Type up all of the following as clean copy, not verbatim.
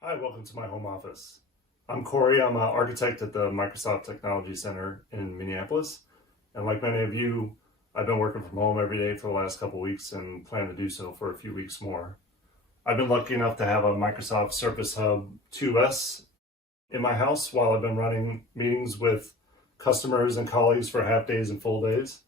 Hi, welcome to my home office. I'm Corey. I'm an architect at the Microsoft Technology Center in Minneapolis. And like many of you, I've been working from home every day for the last couple of weeks and plan to do so for a few weeks more. I've been lucky enough to have a Microsoft Surface Hub 2S in my house while I've been running meetings with customers and colleagues for half days and full days.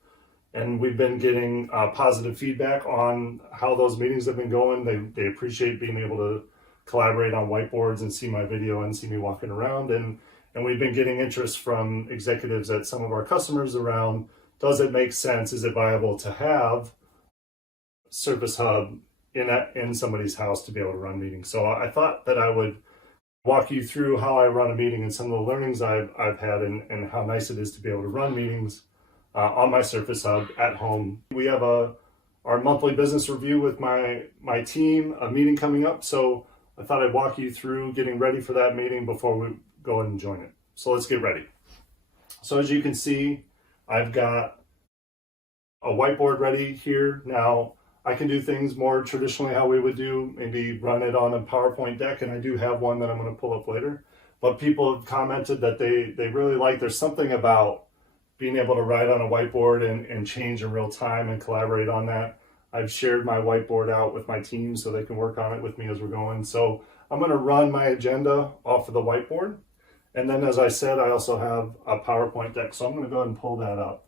And we've been getting positive feedback on how those meetings have been going. They appreciate being able to collaborate on whiteboards and see my video and see me walking around. And we've been getting interest from executives at some of our customers around, does it make sense? Is it viable to have Surface Hub in somebody's house to be able to run meetings? So I thought that I would walk you through how I run a meeting and some of the learnings I've had and how nice it is to be able to run meetings on my Surface Hub at home. We have our monthly business review with my team, a meeting coming up. So I thought I'd walk you through getting ready for that meeting before we go and join it. So let's get ready. So as you can see, I've got a whiteboard ready here. Now, I can do things more traditionally how we would do, maybe run it on a PowerPoint deck, and I do have one that I'm going to pull up later. But people have commented that they really like, there's something about being able to write on a whiteboard and change in real time and collaborate on that. I've shared my whiteboard out with my team so they can work on it with me as we're going. So I'm going to run my agenda off of the whiteboard. And then, as I said, I also have a PowerPoint deck. So I'm going to go ahead and pull that up.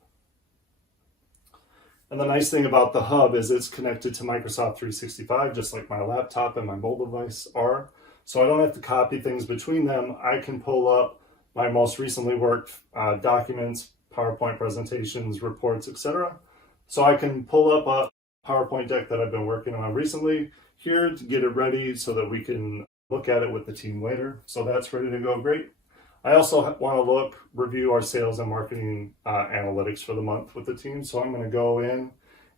And the nice thing about the hub is it's connected to Microsoft 365, just like my laptop and my mobile device are. So I don't have to copy things between them. I can pull up my most recently worked documents, PowerPoint presentations, reports, etc. So I can pull up a PowerPoint deck that I've been working on recently here to get it ready so that we can look at it with the team later. So that's ready to go. Great. I also want to review our sales and marketing analytics for the month with the team. So I'm going to go in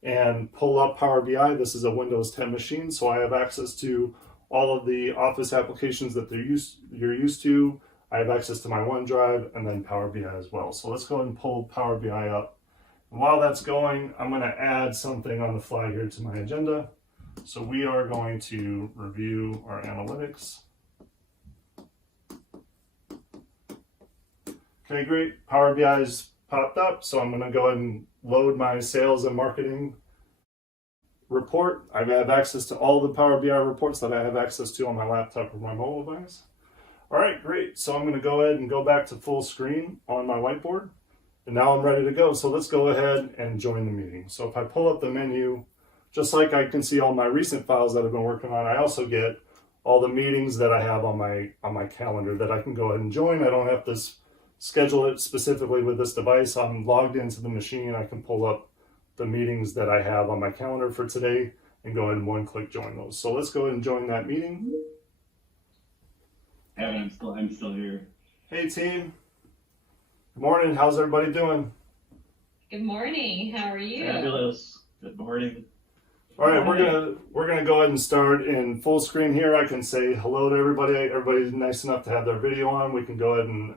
and pull up Power BI. This is a Windows 10 machine, so I have access to all of the Office applications that you're used to. I have access to my OneDrive and then Power BI as well. So let's go ahead and pull Power BI up. And while that's going, I'm going to add something on the fly here to my agenda. So we are going to review our analytics. Okay, great. Power BI has popped up. So I'm going to go ahead and load my sales and marketing report. I have access to all the Power BI reports that I have access to on my laptop or my mobile device. All right, great. So I'm going to go ahead and go back to full screen on my whiteboard. And now I'm ready to go. So let's go ahead and join the meeting. So if I pull up the menu, just like I can see all my recent files that I've been working on, I also get all the meetings that I have on my calendar that I can go ahead and join. I don't have to schedule it specifically with this device. I'm logged into the machine. I can pull up the meetings that I have on my calendar for today and go ahead and one-click join those. So let's go ahead and join that meeting. Hey, I'm still here. Hey team. Good morning. How's everybody doing? Good morning. How are you? Fabulous. Good morning. All right, we're gonna go ahead and start in full screen here. I can say hello to everybody. Everybody's nice enough to have their video on. We can go ahead and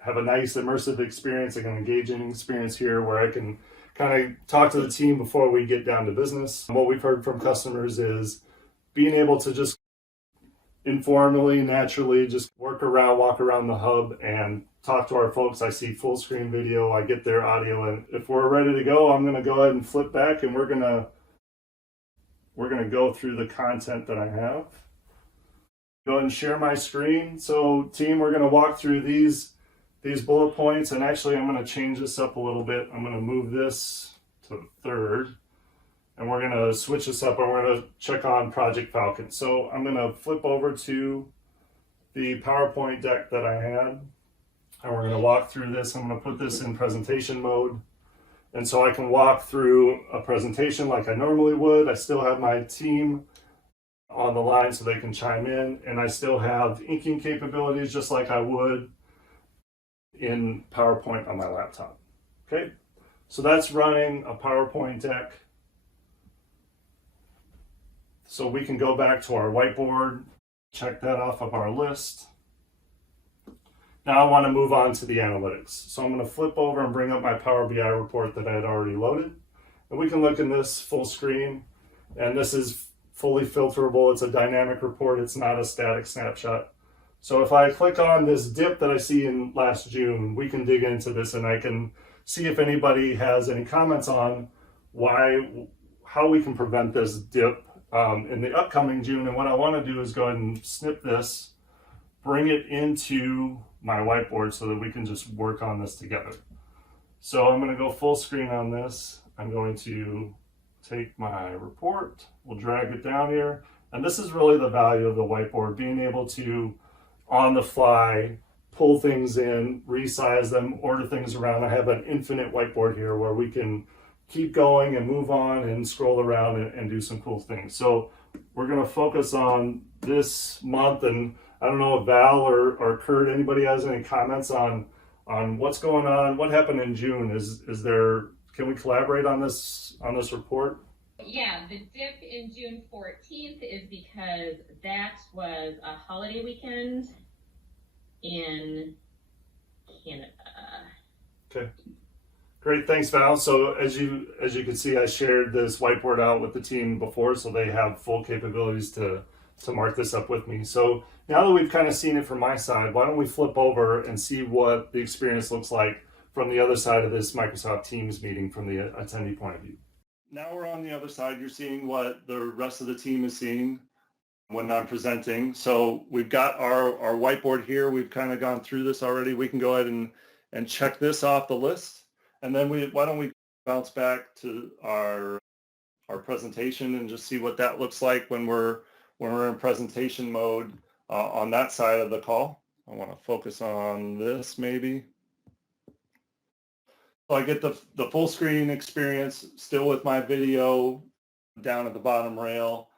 have a nice immersive experience, like an engaging experience here where I can kind of talk to the team before we get down to business. What we've heard from customers is being able to just informally, naturally, just walk around the hub and talk to our folks. I see full screen video, I get their audio, and if we're ready to go, I'm gonna go ahead and flip back and we're gonna go through the content that I have. Go ahead and share my screen. So team, we're gonna walk through these bullet points, and actually I'm gonna change this up a little bit. I'm gonna move this to third. And we're going to switch this up and we're going to check on Project Falcon. So I'm going to flip over to the PowerPoint deck that I had. And we're going to walk through this. I'm going to put this in presentation mode. And so I can walk through a presentation like I normally would. I still have my team on the line so they can chime in. And I still have inking capabilities just like I would in PowerPoint on my laptop. Okay, so that's running a PowerPoint deck. So we can go back to our whiteboard, check that off of our list. Now I want to move on to the analytics. So I'm going to flip over and bring up my Power BI report that I had already loaded. And we can look in this full screen. And this is fully filterable. It's a dynamic report. It's not a static snapshot. So if I click on this dip that I see in last June, we can dig into this and I can see if anybody has any comments on how we can prevent this dip in the upcoming June. And what I want to do is go ahead and snip this, bring it into my whiteboard so that we can just work on this together. So I'm going to go full screen on this. I'm going to take my report, we'll drag it down here. And this is really the value of the whiteboard, being able to, on the fly, pull things in, resize them, order things around. I have an infinite whiteboard here where we can keep going and move on and scroll around and do some cool things. So we're going to focus on this month, and I don't know if Val or Kurt, anybody has any comments on what's going on, what happened in June? Can we collaborate on this report? Yeah, the dip in June 14th is because that was a holiday weekend in Canada. Okay. Great, thanks Val. So as you can see, I shared this whiteboard out with the team before, so they have full capabilities to mark this up with me. So now that we've kind of seen it from my side, why don't we flip over and see what the experience looks like from the other side of this Microsoft Teams meeting from the attendee point of view. Now we're on the other side. You're seeing what the rest of the team is seeing when I'm presenting. So we've got our whiteboard here. We've kind of gone through this already. We can go ahead and check this off the list. And then why don't we bounce back to our presentation and just see what that looks like when we're in presentation mode on that side of the call. I want to focus on this maybe. So I get the full screen experience still with my video down at the bottom rail.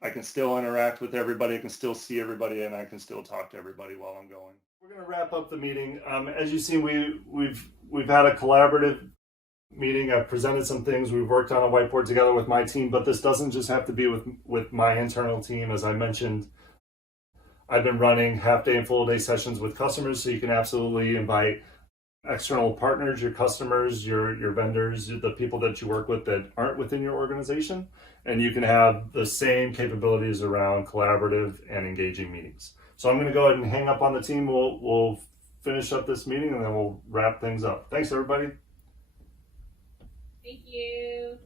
I can still interact with everybody. I can still see everybody, and I can still talk to everybody while I'm going. We're going to wrap up the meeting. As you see, we've had a collaborative meeting. I've presented some things. We've worked on a whiteboard together with my team, but this doesn't just have to be with my internal team. As I mentioned, I've been running half-day and full-day sessions with customers, so you can absolutely invite external partners, your customers, your vendors, the people that you work with that aren't within your organization, and you can have the same capabilities around collaborative and engaging meetings. So I'm going to go ahead and hang up on the team. We'll finish up this meeting and then we'll wrap things up. Thanks, everybody. Thank you.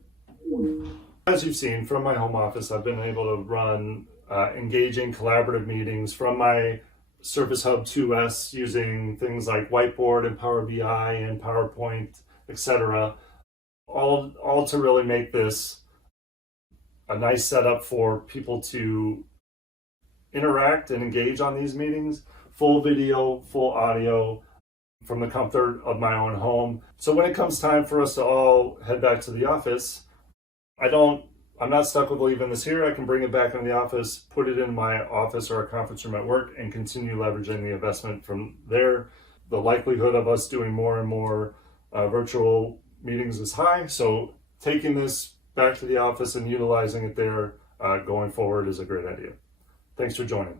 As you've seen from my home office, I've been able to run engaging collaborative meetings from my Surface Hub 2S using things like Whiteboard and Power BI and PowerPoint, etc. All to really make this a nice setup for people to interact and engage on these meetings. Full video, full audio from the comfort of my own home. So when it comes time for us to all head back to the office, I'm not stuck with leaving this here. I can bring it back into the office, put it in my office or a conference room at work, and continue leveraging the investment from there. The likelihood of us doing more and more virtual meetings is high. So taking this back to the office and utilizing it there going forward is a great idea. Thanks for joining.